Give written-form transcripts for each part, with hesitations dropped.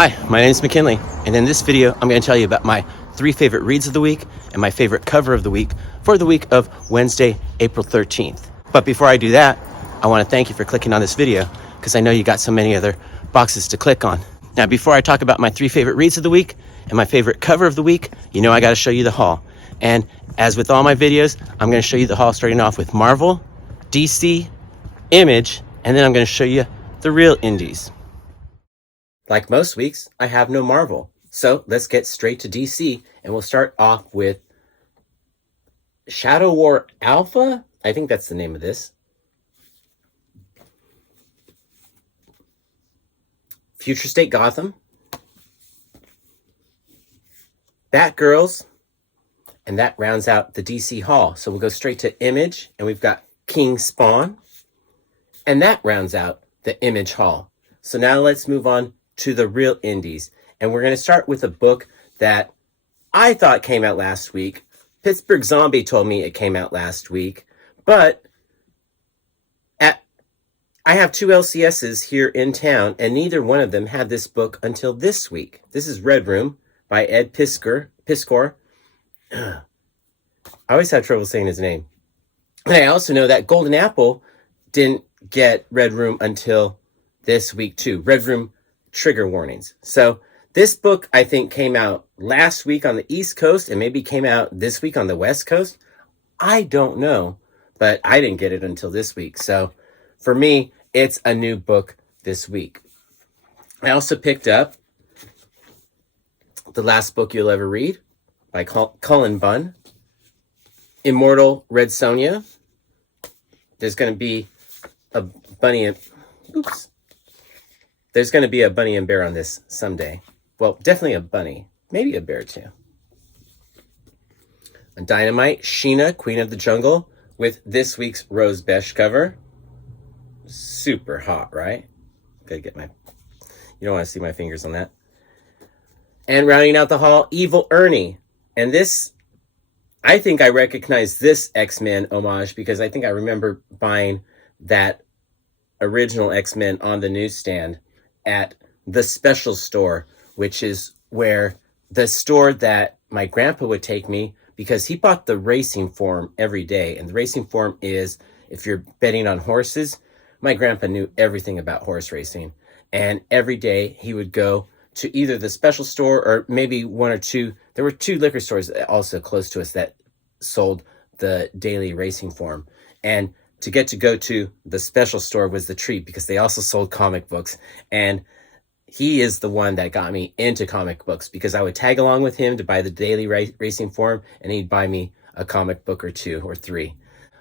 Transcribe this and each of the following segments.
Hi, my name is McKinley, and in this video, I'm going to tell you about my 3 favorite reads of the week and my favorite cover of the week for the week of Wednesday, April 13th. But before I do that, I want to thank you for clicking on this video because I know you got so many other boxes to click on. Now, before I talk about my 3 favorite reads of the week and my favorite cover of the week, you know I got to show you the haul. And as with all my videos, I'm going to show you the haul starting off with Marvel, DC, Image, and then I'm going to show you the real indies. Like most weeks, I have no Marvel. So let's get straight to DC, and we'll start off with Shadow War Alpha. I think that's the name of this. Future State Gotham. Batgirls. And that rounds out the DC haul. So we'll go straight to Image, and we've got King Spawn. And that rounds out the Image haul. So now let's move on to the real indies. And we're going to start with a book that I thought came out last week. Pittsburgh Zombie told me it came out last week. But I have 2 LCSs here in town, and neither one of them had this book until this week. This is Red Room by Ed Piskor. I always have trouble saying his name. And I also know that Golden Apple didn't get Red Room until this week too. Red Room Trigger Warnings. So this book, I think, came out last week on the East Coast and maybe came out this week on the West Coast. I don't know, but I didn't get it until this week. So for me, it's a new book this week. I also picked up The Last Book You'll Ever Read by Cullen Bunn. Immortal Red Sonja. There's going to be a bunny and... Oops. There's going to be a bunny and bear on this someday. Well, definitely a bunny. Maybe a bear, too. On Dynamite, Sheena, Queen of the Jungle, with this week's Rose Besch cover. Super hot, right? Gotta get my... You don't want to see my fingers on that. And rounding out the haul, Evil Ernie. And this... I think I recognize this X-Men homage because I think I remember buying that original X-Men on the newsstand at the Special Store, which is where the store that my grandpa would take me because he bought the racing form every day. And the racing form is, if you're betting on horses, my grandpa knew everything about horse racing. And every day he would go to either the Special Store or maybe 1 or 2. There were 2 liquor stores also close to us that sold the daily racing form. And to get to go to the Special Store was the treat because they also sold comic books. And he is the one that got me into comic books because I would tag along with him to buy the daily racing form, and he'd buy me a comic book or 2 or 3.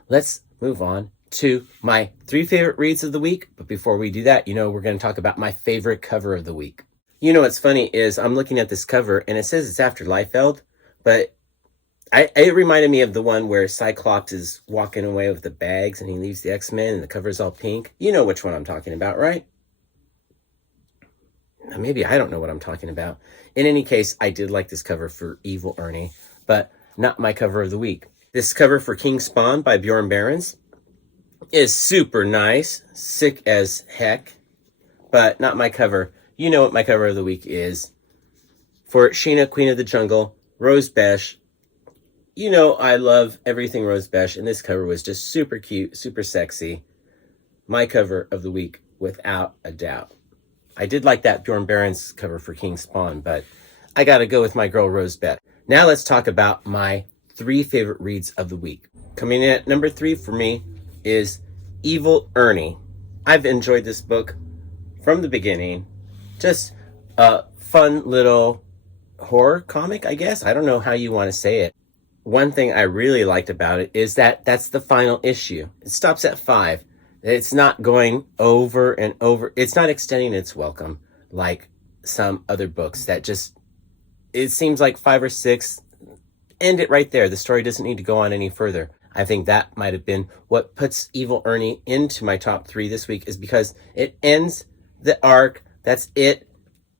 Let's move on to my 3 favorite reads of the week. But before we do that, we're going to talk about my favorite cover of the week. What's funny is I'm looking at this cover and it says it's after Liefeld, but it reminded me of the one where Cyclops is walking away with the bags and he leaves the X-Men and the cover's all pink. You know which one I'm talking about, right? Maybe I don't know what I'm talking about. In any case, I did like this cover for Evil Ernie, but not my cover of the week. This cover for King Spawn by Bjorn Barons is super nice, sick as heck, but not my cover. You know what my cover of the week is. For Sheena, Queen of the Jungle, Rose Besch. I love everything Rose Besch, and this cover was just super cute, super sexy. My cover of the week, without a doubt. I did like that Bjorn Barons cover for King Spawn, but I gotta go with my girl Rose Besch. Now let's talk about my 3 favorite reads of the week. Coming in at number 3 for me is Evil Ernie. I've enjoyed this book from the beginning. Just a fun little horror comic, I guess. I don't know how you want to say it. One thing I really liked about it is that that's the final issue. It stops at 5. It's not going over and over. It's not extending its welcome like some other books that just, it seems like 5 or 6, end it right there. The story doesn't need to go on any further. I think that might have been what puts Evil Ernie into my top 3 this week, is because it ends the arc. That's it.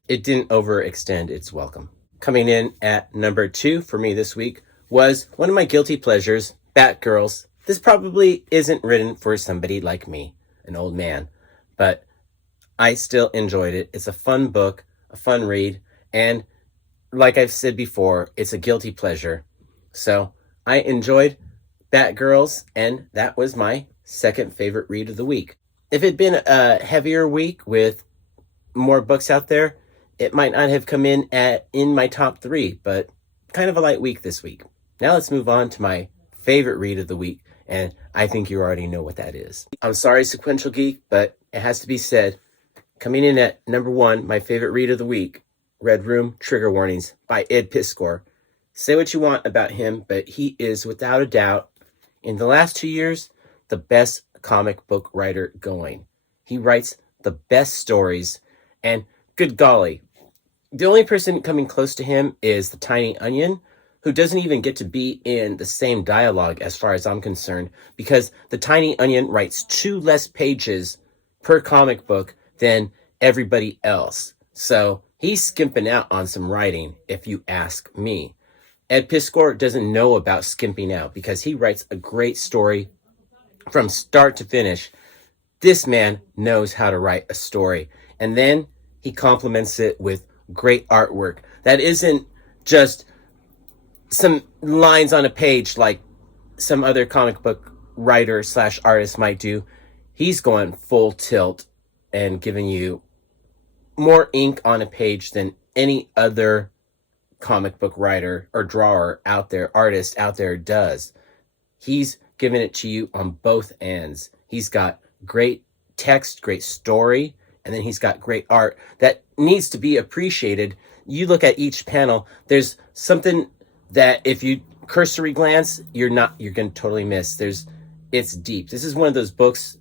It didn't overextend its welcome. Coming in at number 2 for me this week was one of my guilty pleasures, Batgirls. This probably isn't written for somebody like me, an old man, but I still enjoyed it. It's a fun book. a fun read, and like I've said before, it's a guilty pleasure. So I enjoyed Batgirls, and that was my second favorite read of the week. If it'd been a heavier week with more books out there, it might not have come in my top 3, but kind of a light week this week. Now let's move on to my favorite read of the week, and I think you already know what that is. I'm sorry, Sequential Geek, but it has to be said. Coming in at number 1, my favorite read of the week, Red Room Trigger Warnings by Ed Piskor. Say what you want about him, but he is, without a doubt, in the last 2 years, the best comic book writer going. He writes the best stories, and good golly, the only person coming close to him is the Tiny Onion, who doesn't even get to be in the same dialogue as far as I'm concerned, because the Tiny Onion writes 2 less pages per comic book than everybody else. So he's skimping out on some writing, if you ask me. Ed Piskor doesn't know about skimping out because he writes a great story from start to finish. This man knows how to write a story, and then he complements it with great artwork that isn't just some lines on a page like some other comic book writer / artist might do. He's going full tilt and giving you more ink on a page than any other comic book writer or drawer out there, artist out there does. He's giving it to you on both ends. He's got great text, great story, and then he's got great art that needs to be appreciated. You look at each panel, there's something that if you cursory glance, you're going to totally miss. It's deep. This is one of those books,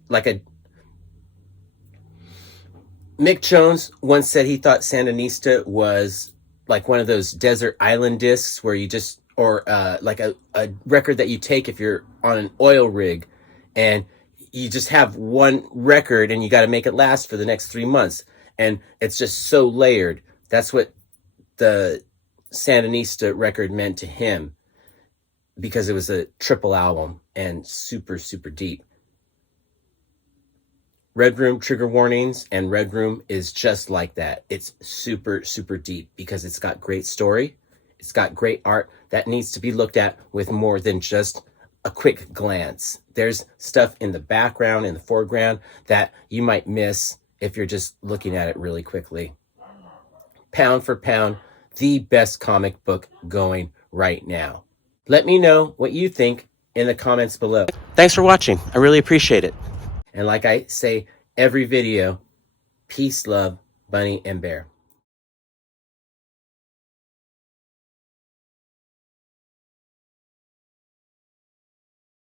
Mick Jones once said he thought Sandinista was like one of those desert island discs where you just, or like a record that you take if you're on an oil rig and you just have one record and you got to make it last for the next 3 months. And it's just so layered. That's what the Sandinista record meant to him, because it was a triple album and super, super deep. Red Room Trigger Warnings and Red Room is just like that. It's super, super deep because it's got great story. It's got great art that needs to be looked at with more than just a quick glance. There's stuff in the background, in the foreground, that you might miss if you're just looking at it really quickly. Pound for pound, the best comic book going right now. Let me know what you think in the comments below. Thanks for watching. I really appreciate it. And like I say every video, peace, love, Bunny and Bear.